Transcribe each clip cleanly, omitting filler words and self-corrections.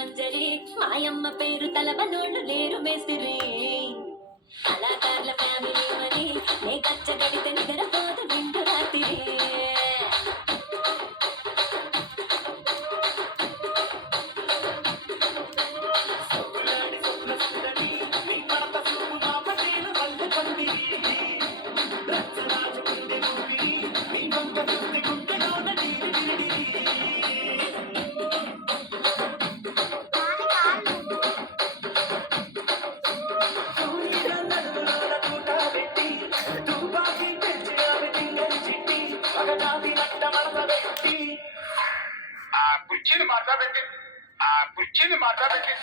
మంజరి మాయమ్మ పేరు తలవనోళ్ళు లేరు మేస్తిరి కళాకారుల ఫ్యామిలీ మరి నే కచ్చగడితే నిద్రపోదు నిండు రాత్రి కుర్చీని మాట్లాడండి కుర్చీని మాట్లాడండి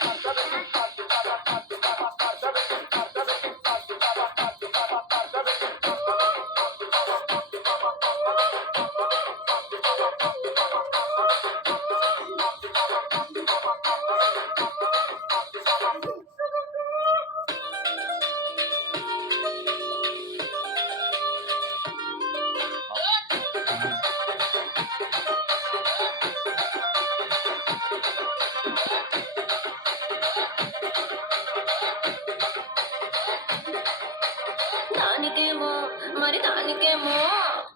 దానికేమో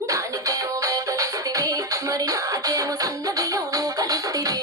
దానికేమో మేకలిస్తివి మరి నాకేమో సన్న బియ్యం కలిస్తివి